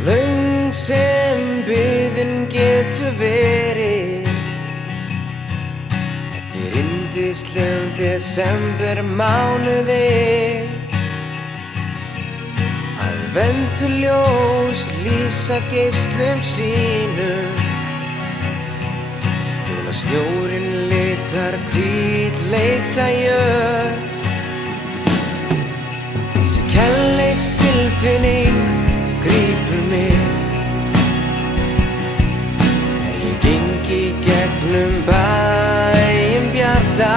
Löng sem biðin getur verið eftir yndislegum desembermánuði. Aðventuljós lýsa geislum sínum, jólasnjórinn litar hvítleita jörð. Þessi kærleikstilfinning grípur mig þegar ég gengi gegnum bæinn bjarta.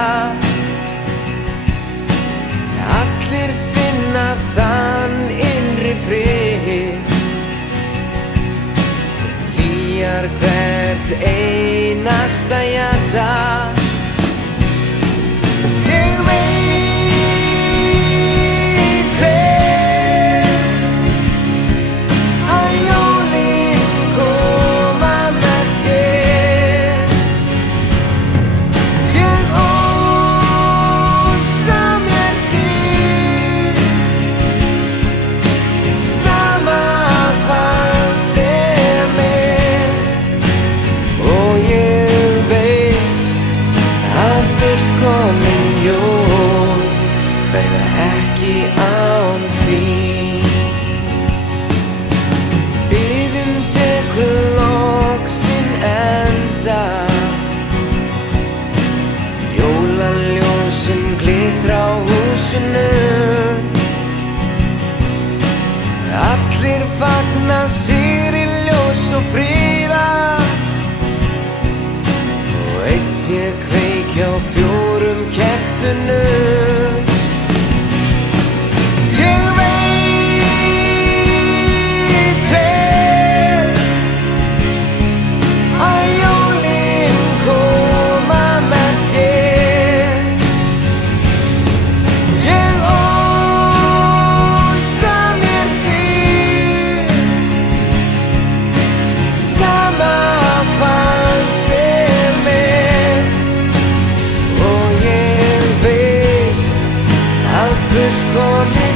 Allir finna þann innri frið, hlýjar hvert einasta hjarta. Ég veit vel að jólin koma með þér. Ég óska mér þín, sama hvað sem er. Og ég veit að fullkomin jól verða ekki án þín. Biðin tekur loksinn enda, jólaljósin glitra á húsinu. Allir fagna sigri ljós og fríðar, og eitt ég kveiki á 4 kertunum. Ég veit vel að jólin koma með þér. Ég óska mér þín, sama hvað sem er. Og ég veit að fullkomin